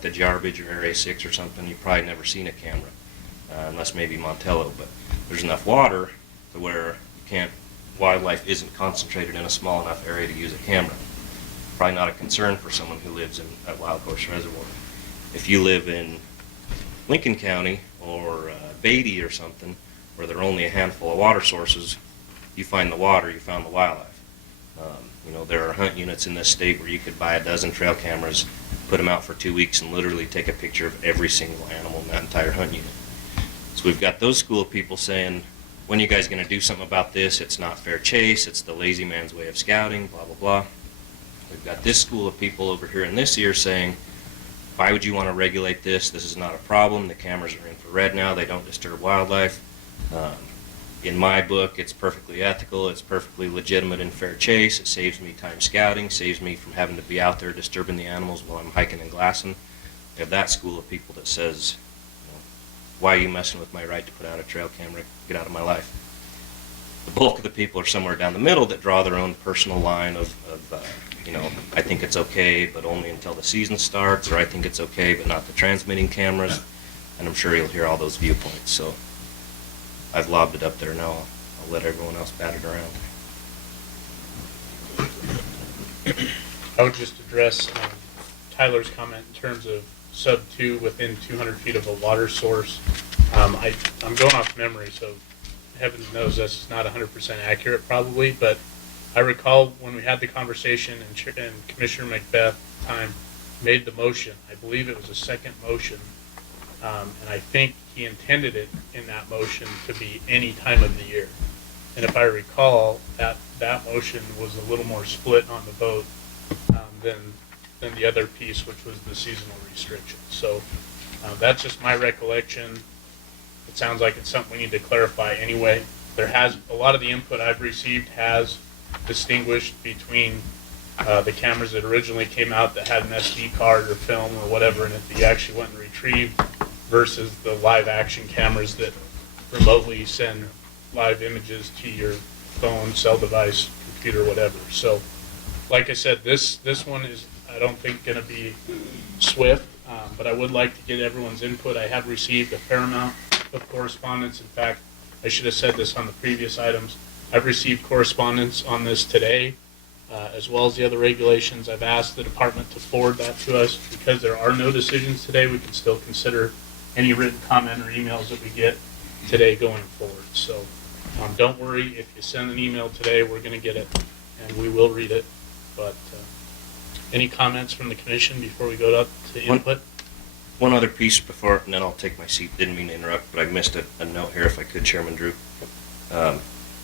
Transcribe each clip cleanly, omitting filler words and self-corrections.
the garbage or Area 6 or something, you've probably never seen a camera, unless maybe Montello, but there's enough water to where wildlife isn't concentrated in a small enough area to use a camera. Probably not a concern for someone who lives at Wild Horse Reservoir. If you live in Lincoln County or Beatty or something, where there are only a handful of water sources, you find the water, you found the wildlife. There are hunt units in this state where you could buy a dozen trail cameras, put them out for 2 weeks, and literally take a picture of every single animal in that entire hunt unit. So we've got those school of people saying, when are you guys going to do something about this? It's not fair chase, it's the lazy man's way of scouting, blah, blah, blah. We've got this school of people over here in this ear saying, why would you want to regulate this? This is not a problem. The cameras are infrared now. They don't disturb wildlife. In my book, it's perfectly ethical. It's perfectly legitimate and fair chase. It saves me time scouting, saves me from having to be out there disturbing the animals while I'm hiking and glassing. We have that school of people that says, why are you messing with my right to put out a trail camera? Get out of my life. The bulk of the people are somewhere down the middle that draw their own personal line of I think it's okay, but only until the season starts, or I think it's okay, but not the transmitting cameras. And I'm sure you'll hear all those viewpoints. So I've lobbed it up there now. I'll let everyone else bat it around. I would just address Tyler's comment in terms of sub 2 within 200 feet of a water source. I'm going off memory, so heavens knows this is not 100% accurate probably, but I recall when we had the conversation and Commissioner Macbeth at the time made the motion. I believe it was a second motion, and I think he intended it in that motion to be any time of the year. And if I recall, that motion was a little more split on the vote than the other piece, which was the seasonal restriction. So that's just my recollection. It sounds like it's something we need to clarify anyway. A lot of the input I've received has distinguished between the cameras that originally came out that had an SD card or film or whatever in it that you actually went and retrieved versus the live action cameras that remotely send live images to your phone, cell device, computer, whatever. So like I said, this one is, I don't think, going to be swift, but I would like to get everyone's input. I have received a fair amount of correspondence. In fact, I should have said this on the previous items. I've received correspondence on this today, as well as the other regulations. I've asked the department to forward that to us. Because there are no decisions today, we can still consider any written comment or emails that we get today going forward. So don't worry, if you send an email today, we're going to get it, and we will read it. But any comments from the commission before we go to input? One other piece before, and then I'll take my seat. Didn't mean to interrupt, but I missed a note here if I could, Chairman Drew.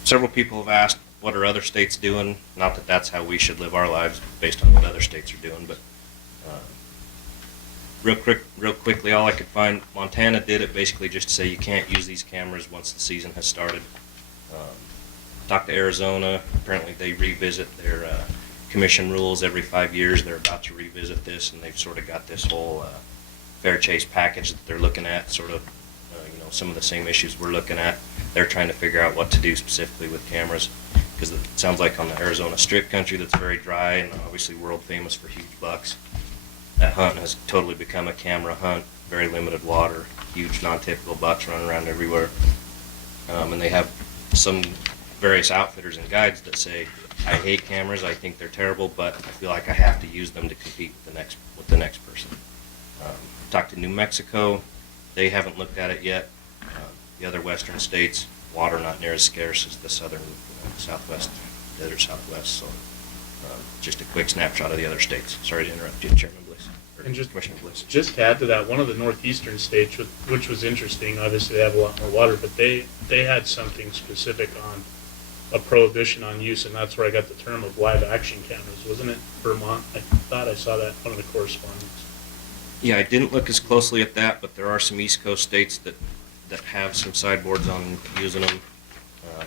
Several people have asked, what are other states doing? Not that that's how we should live our lives based on what other states are doing, but real quickly, all I could find, Montana did it basically just to say you can't use these cameras once the season has started. Talked to Arizona. Apparently they revisit their commission rules every 5 years. They're about to revisit this, and they've sort of got this whole fair chase package that they're looking at, sort of some of the same issues we're looking at. They're trying to figure out what to do specifically with cameras, because it sounds like on the Arizona strip country that's very dry and obviously world famous for huge bucks, that hunt has totally become a camera hunt, very limited water, huge non-typical bucks running around everywhere. And they have some various outfitters and guides that say, I hate cameras, I think they're terrible, but I feel like I have to use them to compete with the next person. Talked to New Mexico. They haven't looked at it yet. The other western states, water not near as scarce as the southern southwest, desert southwest. So just a quick snapshot of the other states. Sorry to interrupt you, Chairman Bliss. And just, Commissioner Bliss. Just to add to that, one of the northeastern states, which was interesting, obviously they have a lot more water, but they had something specific on a prohibition on use, and that's where I got the term of live action cameras, wasn't it? Vermont? I thought I saw that in one of the correspondence. Yeah, I didn't look as closely at that, but there are some East Coast states that have some sideboards on using them.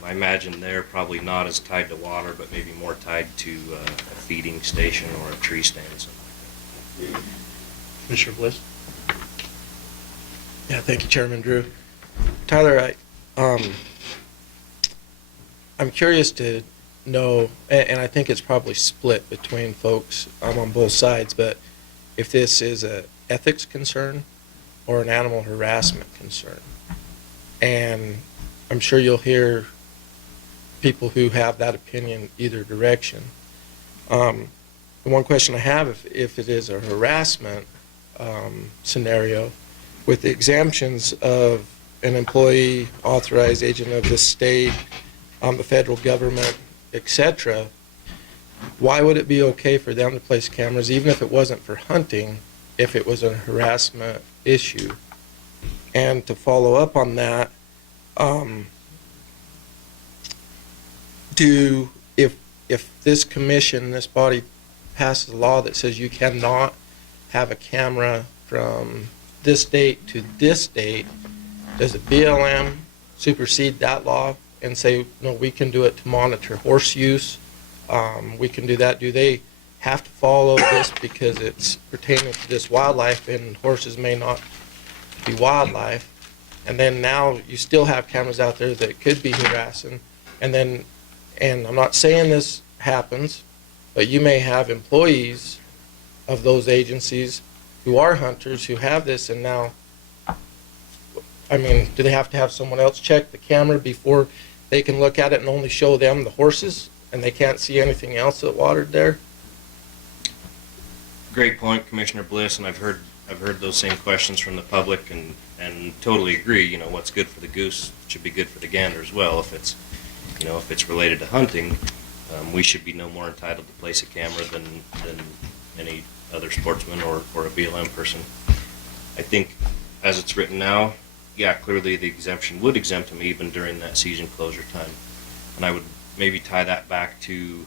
I imagine they're probably not as tied to water, but maybe more tied to a feeding station or a tree stand, something like that. Commissioner Bliss? Yeah, thank you, Chairman Drew. Tyler, I'm curious to know, and I think it's probably split between folks. I'm on both sides, but if this is ethics concern or an animal harassment concern. And I'm sure you'll hear people who have that opinion either direction. The one question I have, if it is a harassment scenario, with the exemptions of an employee, authorized agent of the state, the federal government, etc., why would it be okay for them to place cameras, even if it wasn't for hunting, if it was a harassment issue? And to follow up on that, if this commission, this body passes a law that says you cannot have a camera from this date to this date, does the BLM supersede that law and say, no, we can do it to monitor horse use? We can do that. Do they have to follow this because it's pertaining to this wildlife and horses may not be wildlife? And then now you still have cameras out there that could be harassing. And I'm not saying this happens, but you may have employees of those agencies who are hunters who have this, and now, I mean, do they have to have someone else check the camera before they can look at it and only show them the horses, and they can't see anything else that watered there? Great point, Commissioner Bliss, and I've heard those same questions from the public, and totally agree. You know, what's good for the goose should be good for the gander as well. If it's related to hunting, we should be no more entitled to place a camera than any other sportsman or a BLM person. I think, as it's written now, yeah, clearly the exemption would exempt them even during that season closure time, and I would maybe tie that back to,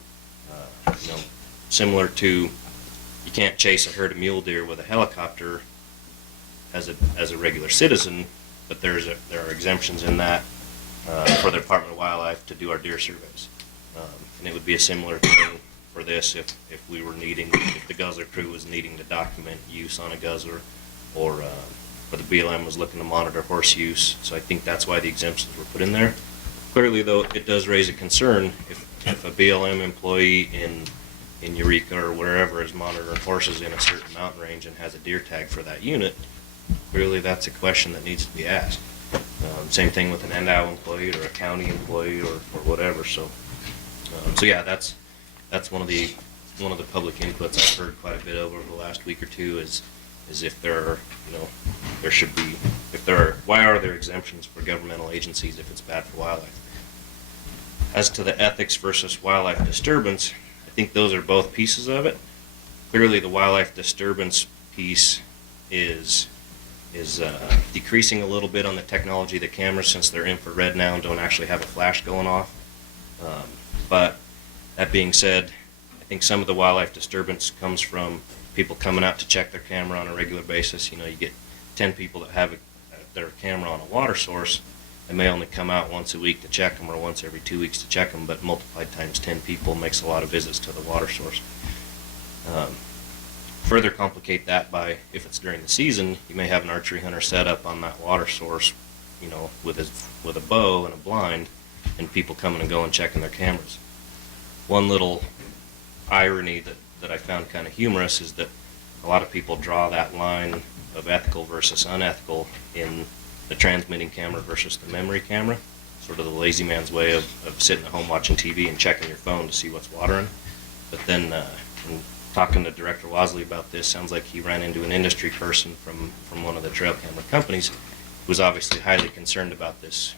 similar to, you can't chase a herd of mule deer with a helicopter as a regular citizen, but there are exemptions in that for the Department of Wildlife to do our deer surveys. And it would be a similar thing for this if the guzzler crew was needing to document use on a guzzler, or the BLM was looking to monitor horse use. So I think that's why the exemptions were put in there. Clearly, though, it does raise a concern if a BLM employee in Eureka or wherever is monitoring horses in a certain mountain range and has a deer tag for that unit. Clearly, that's a question that needs to be asked. Same thing with an NDOW employee or a county employee or whatever. So yeah, that's one of the public inputs I've heard quite a bit over the last week or two is if there are, why are there exemptions for governmental agencies if it's bad for wildlife? As to the ethics versus wildlife disturbance, I think those are both pieces of it. Clearly, the wildlife disturbance piece is decreasing a little bit on the technology of the cameras, since they're infrared now and don't actually have a flash going off. But that being said, I think some of the wildlife disturbance comes from people coming out to check their camera on a regular basis. You get 10 people that have their camera on a water source. They may only come out once a week to check them, or once every 2 weeks to check them, but multiplied times 10 people makes a lot of visits to the water source. Further complicate that by, if it's during the season, you may have an archery hunter set up on that water source, with a bow and a blind, and people coming and going checking their cameras. One little irony that I found kind of humorous is that a lot of people draw that line of ethical versus unethical in the transmitting camera versus the memory camera, sort of the lazy man's way of sitting at home watching TV and checking your phone to see what's watering. But then in talking to Director Wasley about this, sounds like he ran into an industry person from one of the trail camera companies who was obviously highly concerned about this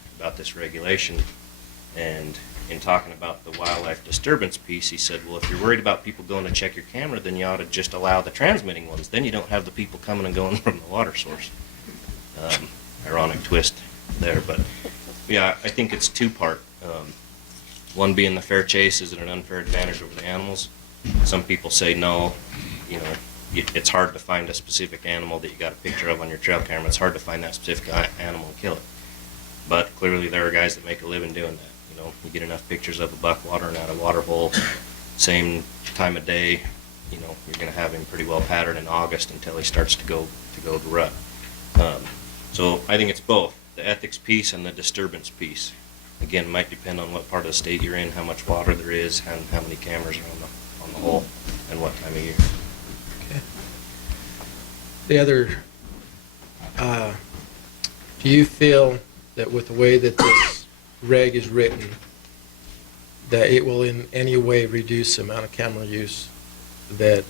regulation. And in talking about the wildlife disturbance piece, he said, well, if you're worried about people going to check your camera, then you ought to just allow the transmitting ones. Then you don't have the people coming and going from the water source. Ironic twist there, but yeah, I think it's two-part. One being the fair chase, is it an unfair advantage over the animals? Some people say no, it's hard to find a specific animal that you got a picture of on your trail camera. It's hard to find that specific animal and kill it. But clearly there are guys that make a living doing that. You get enough pictures of a buck watering out a water hole, same time of day, you're going to have him pretty well patterned in August until he starts to go to rut. So I think it's both, the ethics piece and the disturbance piece. Again, it might depend on what part of the state you're in, how much water there is, and how many cameras are on the hole, and what time of year. The other, do you feel that with the way that this reg is written, that it will in any way reduce the amount of camera use that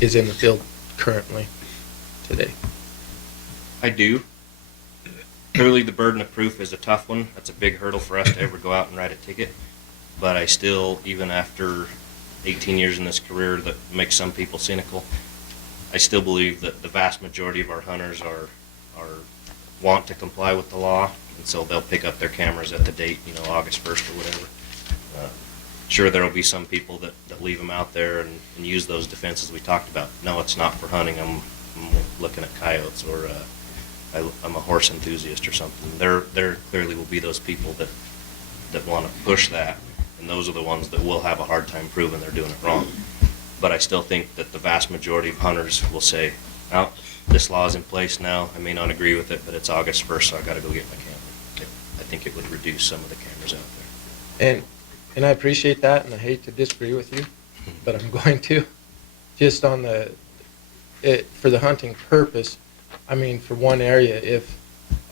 is in the field currently today? I do. Clearly, the burden of proof is a tough one. That's a big hurdle for us to ever go out and write a ticket. But I still, even after 18 years in this career that makes some people cynical, I still believe that the vast majority of our hunters are want to comply with the law, and so they'll pick up their cameras at the date, August 1st or whatever. Sure, there will be some people that leave them out there and use those defenses we talked about. No, it's not for hunting. I'm looking at coyotes, or I'm a horse enthusiast or something. There clearly will be those people that want to push that, and those are the ones that will have a hard time proving they're doing it wrong. But I still think that the vast majority of hunters will say, "Oh, this law is in place now. I may not agree with it, but it's August 1st, so I got to go get my camera." I think it would reduce some of the cameras out there. And I appreciate that, and I hate to disagree with you, but I'm going to. Just on for the hunting purpose, I mean, for one area, if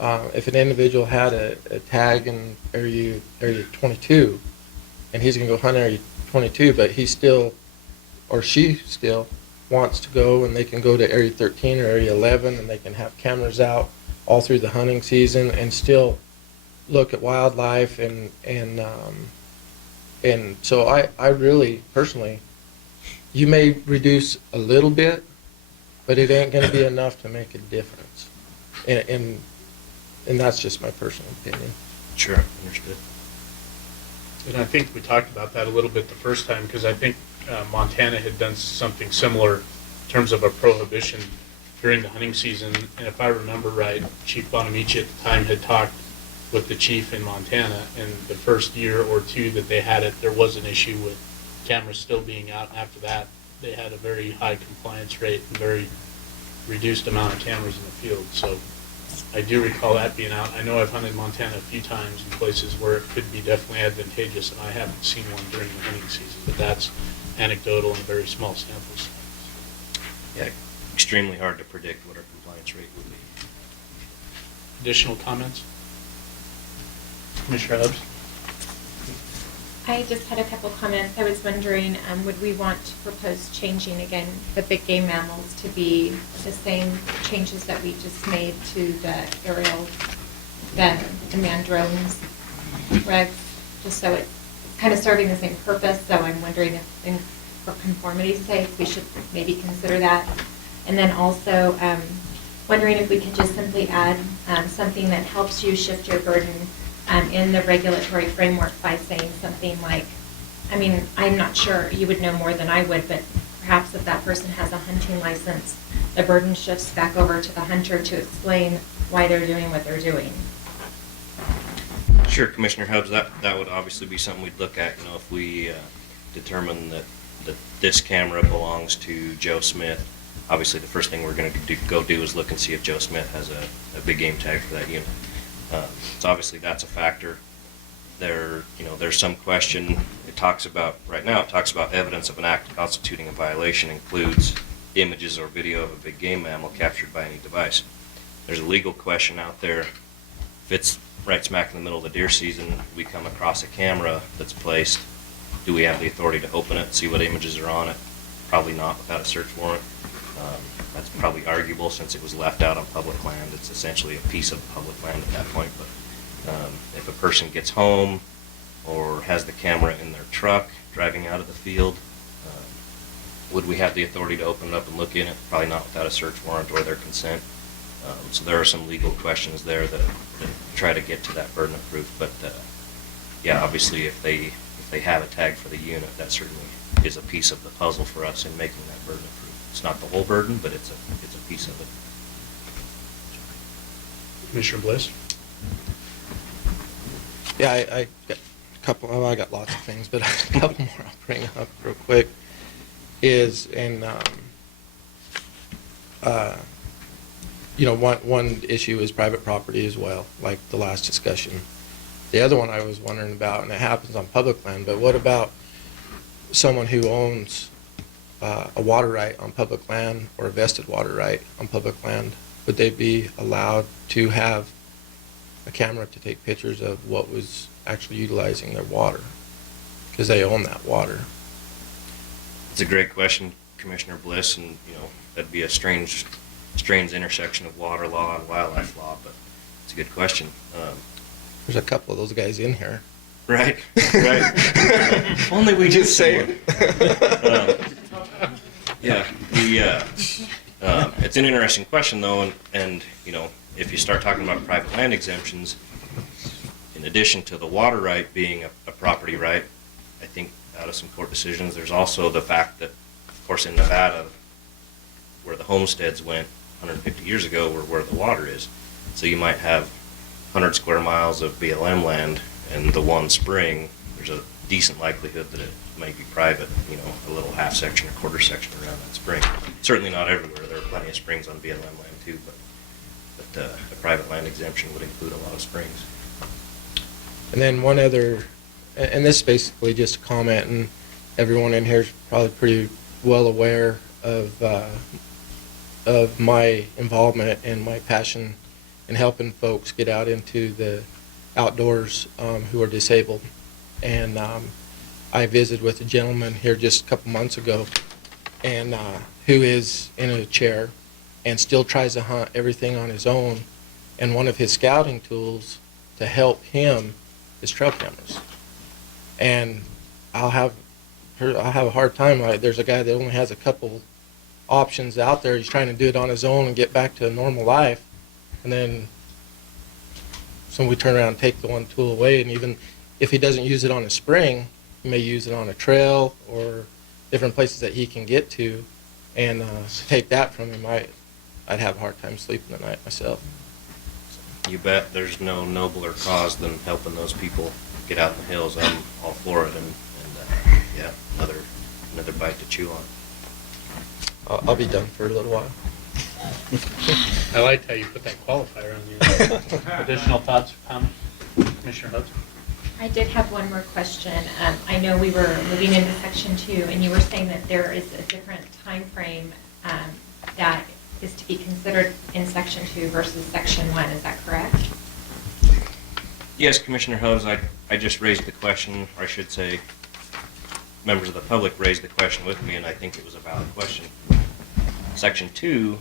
an individual had a tag in area 22, and he's going to go hunt area 22, but he still, or she still, wants to go, and they can go to area 13 or area 11, and they can have cameras out all through the hunting season and still look at wildlife, and so I really, personally, you may reduce a little bit, but it ain't going to be enough to make a difference. And that's just my personal opinion. Sure, understood. And I think we talked about that a little bit the first time, because I think Montana had done something similar in terms of a prohibition during the hunting season. And if I remember right, Chief Bonamici at the time had talked with the chief in Montana, and the first year or two that they had it, there was an issue with cameras still being out. After that, they had a very high compliance rate and very reduced amount of cameras in the field. So I do recall that being out. I know I've hunted Montana a few times in places where it could be definitely advantageous, and I haven't seen one during the hunting season, but that's anecdotal and very small samples. Yeah, extremely hard to predict what our compliance rate would be. Additional comments? Commissioner Hubbs? I just had a couple comments. I was wondering, would we want to propose changing again the big game mammals to be the same changes that we just made to the aerial, the unmanned drones regs, just so it's kind of serving the same purpose? So I'm wondering if, for conformity's sake, we should maybe consider that. And then also wondering if we could just simply add something that helps you shift your burden in the regulatory framework by saying something like, I mean, I'm not sure, you would know more than I would, but perhaps if that person has a hunting license, the burden shifts back over to the hunter to explain why they're doing what they're doing. Sure, Commissioner Hubbs, that would obviously be something we'd look at, if we determine that this camera belongs to Joe Smith. Obviously, the first thing we're going to go do is look and see if Joe Smith has a big game tag for that unit. So obviously that's a factor. There's some question. Right now it talks about evidence of an act constituting a violation includes images or video of a big game mammal captured by any device. There's a legal question out there. If it's right smack in the middle of the deer season, we come across a camera that's placed, do we have the authority to open it, see what images are on it? Probably not without a search warrant. That's probably arguable since it was left out on public land. It's essentially a piece of public land at that point. But if a person gets home or has the camera in their truck driving out of the field, would we have the authority to open it up and look in it? Probably not without a search warrant or their consent. So there are some legal questions there that try to get to that burden of proof. But yeah, obviously if they have a tag for the unit, that certainly is a piece of the puzzle for us in making that burden of proof. It's not the whole burden, but it's a piece of it. Commissioner Bliss? Yeah, I got a couple. Oh, I got lots of things, but a couple more I'll bring up real quick. One issue is private property as well, like the last discussion. The other one I was wondering about, and it happens on public land, but what about someone who owns a water right on public land or a vested water right on public land, would they be allowed to have a camera to take pictures of what was actually utilizing their water? Because they own that water. It's a great question, Commissioner Bliss, and, that'd be a strange intersection of water law and wildlife law, but it's a good question. There's a couple of those guys in here. Right, right. Only we Just saying. saying. Yeah, it's an interesting question though, and if you start talking about private land exemptions, in addition to the water right being a property right, I think out of some court decisions, there's also the fact that, of course, in Nevada, where the homesteads went 150 years ago, where the water is, so you might have 100 square miles of BLM land, and the one spring, there's a decent likelihood that it may be private, a little half section or quarter section around that spring. Certainly not everywhere. There are plenty of springs on BLM land too, but a private land exemption would include a lot of springs. And then one other, and this is basically just a comment, and everyone in here is probably pretty well aware of my involvement and my passion in helping folks get out into the outdoors who are disabled. And I visited with a gentleman here just a couple months ago, and who is in a chair and still tries to hunt everything on his own. And one of his scouting tools to help him is trail cameras. And I'll have a hard time. There's a guy that only has a couple options out there. He's trying to do it on his own and get back to a normal life, and then we turn around and take the one tool away. And even if he doesn't use it on a spring, he may use it on a trail or different places that he can get to, and take that from him. I'd have a hard time sleeping at night myself. You bet. There's no nobler cause than helping those people get out in the hills. I'm all for it, and yeah, another bite to chew on. I'll be done for a little while. I liked how you put that qualifier on the Additional thoughts or comments? Commissioner Hudson? I did have one more question. I know we were moving into section 2, and you were saying that there is a different time frame that is to be considered in section 2 versus section 1. Is that correct? Yes, Commissioner Hose, I just raised the question, or I should say, members of the public raised the question with me, and I think it was a valid question. Section 2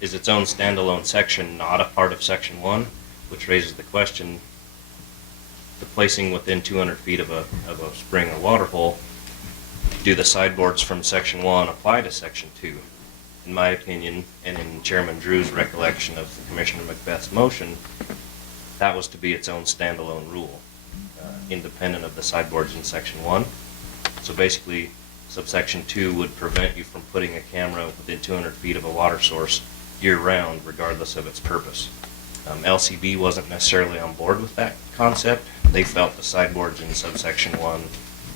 is its own standalone section, not a part of section 1, which raises the question, the placing within 200 feet of a spring or water hole, do the sideboards from section 1 apply to section 2? In my opinion, and in Chairman Drew's recollection of Commissioner Macbeth's motion, that was to be its own standalone rule, independent of the sideboards in section 1. So basically, subsection 2 would prevent you from putting a camera within 200 feet of a water source year-round, regardless of its purpose. LCB wasn't necessarily on board with that concept. They felt the sideboards in subsection 1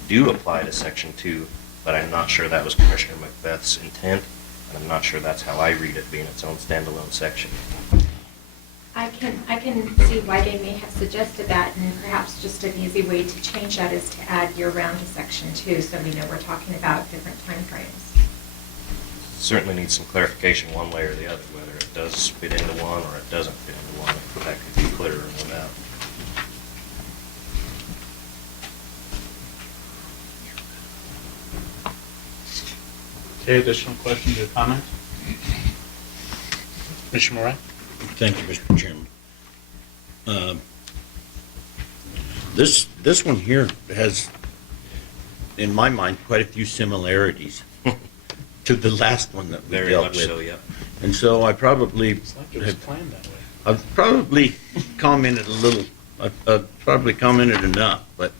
do apply to section 2, but I'm not sure that was Commissioner Macbeth's intent, and I'm not sure that's how I read it, being its own standalone section. I can see why they may have suggested that, and perhaps just an easy way to change that is to add year-round to section 2, so we know we're talking about different time frames. Certainly needs some clarification one way or the other, whether it does fit into one or it doesn't fit into one. That could be clearer, no doubt. Okay, additional questions or comments? Commissioner Moran? Thank you, Mr. Chairman. This one here has, in my mind, quite a few similarities to the last one that we Very dealt much with. so, yeah. And so I probably It's like it was planned that way. I've probably commented a little. I've probably commented enough, but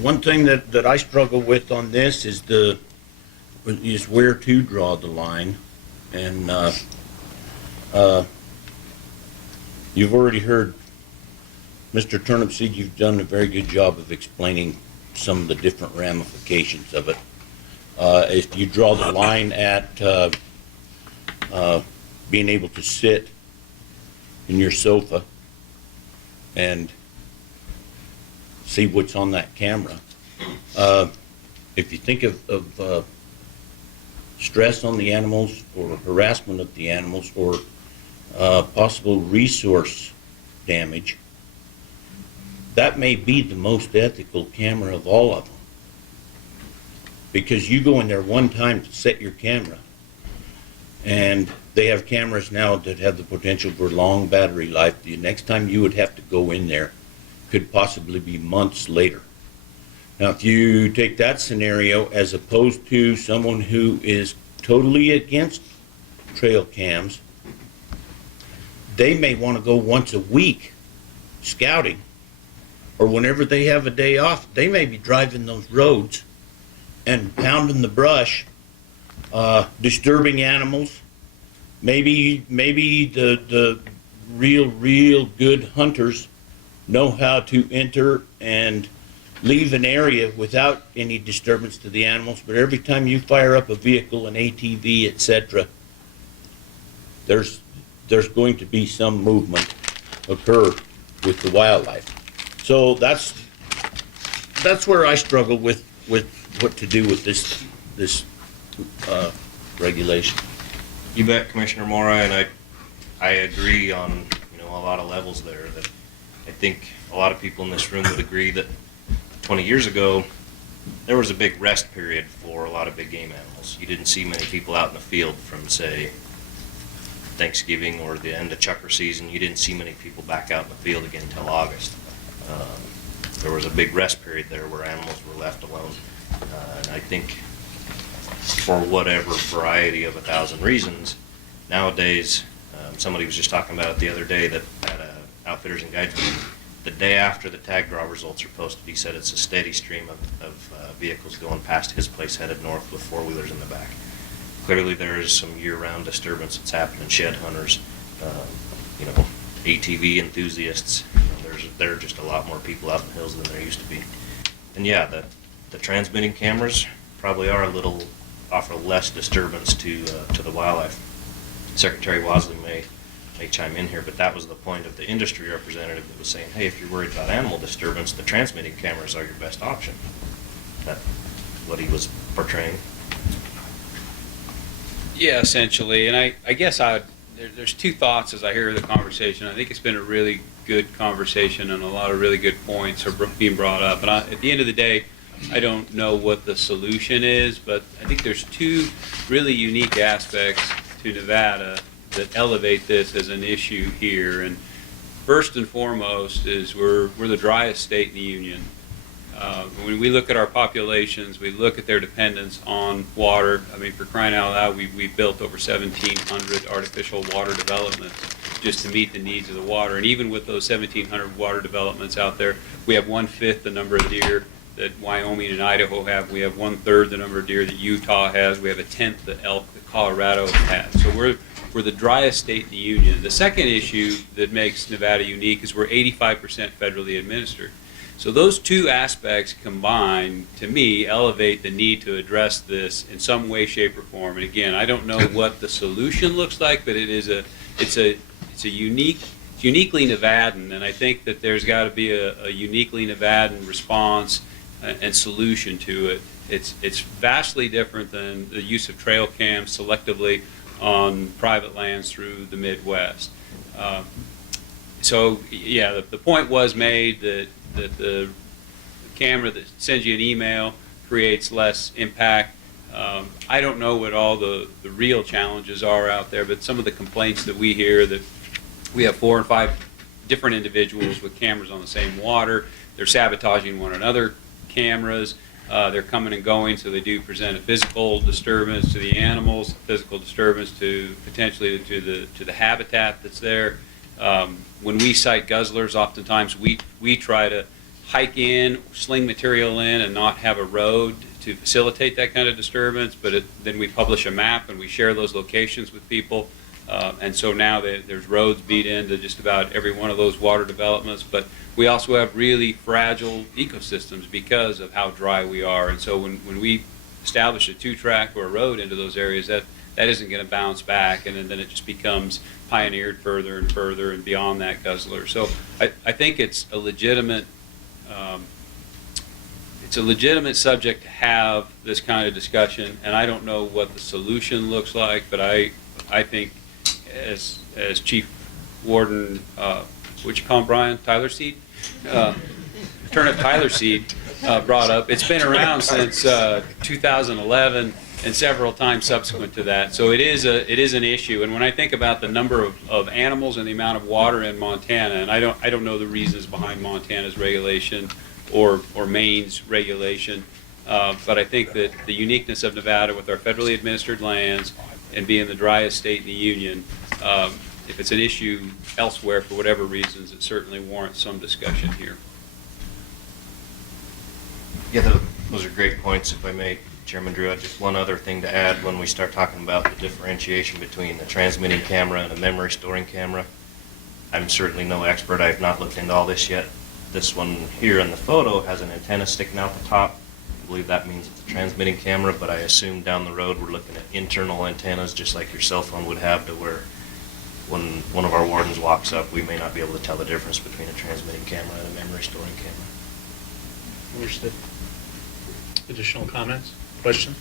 one thing that I struggle with on this is where to draw the line, and you've already heard Mr. Turnipseed. You've done a very good job of explaining some of the different ramifications of it. If you draw the line at being able to sit in your sofa and see what's on that camera, if you think of stress on the animals or harassment of the animals or possible resource damage, that may be the most ethical camera of all of them. Because you go in there one time to set your camera, and they have cameras now that have the potential for long battery life. The next time you would have to go in there could possibly be months later. Now, if you take that scenario as opposed to someone who is totally against trail cams, they may want to go once a week scouting, or whenever they have a day off, they may be driving those roads and pounding the brush, disturbing animals. Maybe the real good hunters know how to enter and leave an area without any disturbance to the animals, but every time you fire up a vehicle, an ATV, etc., there's going to be some movement occur with the wildlife. So that's where I struggle with what to do with this regulation. You bet, Commissioner Mora, and I agree on a lot of levels there. That I think a lot of people in this room would agree that 20 years ago there was a big rest period for a lot of big game animals. You didn't see many people out in the field from, say, Thanksgiving or the end of chucker season. You didn't see many people back out in the field again until August. There was a big rest period there where animals were left alone. And I think for whatever variety of 1,000 reasons, nowadays, somebody was just talking about it the other day that at a Outfitters and Guides meeting, the day after the tag draw results are posted, he said it's a steady stream of vehicles going past his place headed north with four-wheelers in the back. Clearly there is some year-round disturbance that's happening. Shed hunters, ATV enthusiasts. There are just a lot more people out in the hills than there used to be. And yeah, the transmitting cameras probably are offer less disturbance to the wildlife. Secretary Wasley may chime in here, but that was the point of the industry representative that was saying, hey, if you're worried about animal disturbance, the transmitting cameras are your best option. That's what he was portraying. Yeah, essentially, and I guess there's two thoughts as I hear the conversation. I think it's been a really good conversation and a lot of really good points are being brought up. And at the end of the day, I don't know what the solution is, but I think there's two really unique aspects to Nevada that elevate this as an issue here. And first and foremost is we're the driest state in the union. When we look at our populations, we look at their dependence on water. I mean, for crying out loud, we built over 1,700 artificial water developments just to meet the needs of the water. And even with those 1,700 water developments out there, we have 1/5 the number of deer that Wyoming and Idaho have. We have 1/3 the number of deer that Utah has. We have 1/10 the elk that Colorado has. So we're the driest state in the union. The second issue that makes Nevada unique is we're 85% federally administered. So those two aspects combined, to me, elevate the need to address this in some way, shape, or form. And again, I don't know what the solution looks like, but it's uniquely Nevadan, and I think that there's got to be a uniquely Nevadan response and solution to it. It's vastly different than the use of trail cams selectively on private lands through the Midwest. So yeah, the point was made that the camera that sends you an email creates less impact. I don't know what all the real challenges are out there, but some of the complaints that we hear that we have 4 and 5 different individuals with cameras on the same water. They're sabotaging one another cameras. They're coming and going, so they do present a physical disturbance to the animals, physical disturbance to potentially to the habitat that's there. When we cite guzzlers, oftentimes we try to hike in, sling material in, and not have a road to facilitate that kind of disturbance. But then we publish a map and we share those locations with people. And so now there's roads beat into just about every one of those water developments. But we also have really fragile ecosystems because of how dry we are. And so when we establish a 2-track or a road into those areas, that isn't going to bounce back, and then it just becomes pioneered further and further and beyond that guzzler. So I think it's a legitimate it's a legitimate subject to have this kind of discussion, and I don't know what the solution looks like, but I think as Chief Warden, what you call him, Brian, Tyler Seed? Turnip Tyler Seed brought up, it's been around since 2011 and several times subsequent to that. So it is an issue. And when I think about the number of animals and the amount of water in Montana, and I don't know the reasons behind Montana's regulation or Maine's regulation, but I think that the uniqueness of Nevada with our federally administered lands and being the driest state in the union, if it's an issue elsewhere for whatever reasons, it certainly warrants some discussion here. Yeah, those are great points, if I may, Chairman Drew. Just one other thing to add when we start talking about the differentiation between the transmitting camera and a memory storing camera. I'm certainly no expert. I have not looked into all this yet. This one here in the photo has an antenna sticking out the top. I believe that means it's a transmitting camera, but I assume down the road we're looking at internal antennas just like your cell phone would have, to where when one of our wardens walks up, we may not be able to tell the difference between a transmitting camera and a memory storing camera. Understood. Additional comments, questions?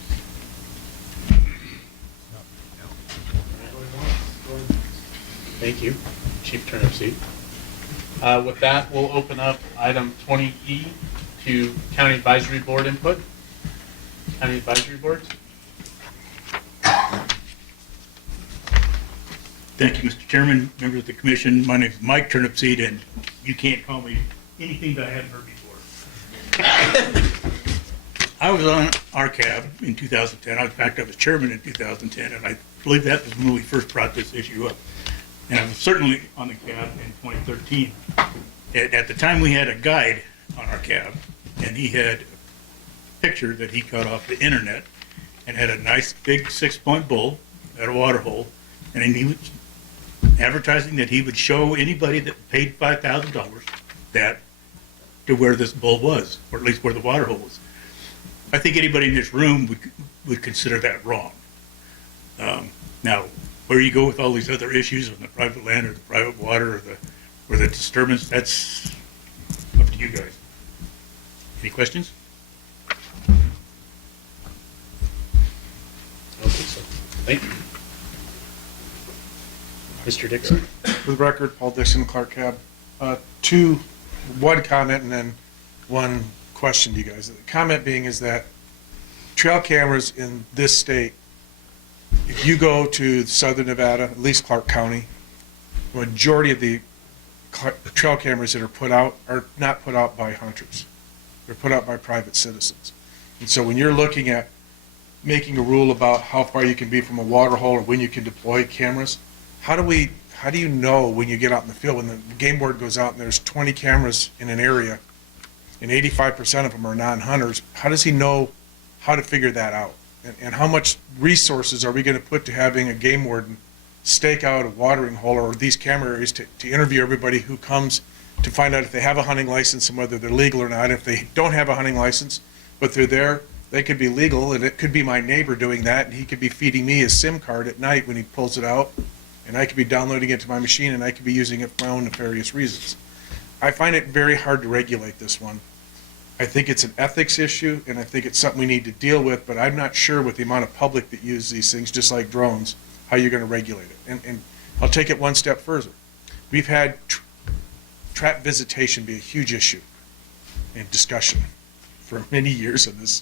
Thank you, Chief Turnipseed. With that, we'll open up item 20E to County Advisory Board input. County Advisory Board. Thank you, Mr. Chairman, members of the commission. My name is Mike Turnipseed, and you can't call me anything that I haven't heard before. I was on RCAB in 2010. In fact, I was chairman in 2010, and I believe that was when we first brought this issue up. And I was certainly on the cab in 2013. At the time, we had a guide on our cab, and he had a picture that he got off the internet and had a nice big 6-point bull at a water hole, and he was advertising that he would show anybody that paid $5,000 that to where this bull was, or at least where the water hole was. I think anybody in this room would consider that wrong. Now, where you go with all these other issues on the private land or the private water or the disturbance, that's up to you guys. Any questions? Okay, so thank you. Mr. Dixon? For the record, Paul Dixon, Clark Cab. One comment and then one question to you guys. The comment being is that trail cameras in this state, if you go to southern Nevada, at least Clark County, the majority of the trail cameras that are put out are not put out by hunters. They're put out by private citizens. And so when you're looking at making a rule about how far you can be from a water hole or when you can deploy cameras, how do you know when you get out in the field, when the game board goes out and there's 20 cameras in an area and 85% of them are non-hunters, how does he know how to figure that out? And how much resources are we going to put to having a game warden stake out a watering hole or these camera areas to interview everybody who comes to find out if they have a hunting license and whether they're legal or not? If they don't have a hunting license, but they're there, they could be legal, and it could be my neighbor doing that, and he could be feeding me his SIM card at night when he pulls it out, and I could be downloading it to my machine, and I could be using it for my own nefarious reasons. I find it very hard to regulate this one. I think it's an ethics issue, and I think it's something we need to deal with, but I'm not sure with the amount of public that use these things, just like drones, how you're going to regulate it. And I'll take it one step further. We've had trap visitation be a huge issue in discussion for many years in this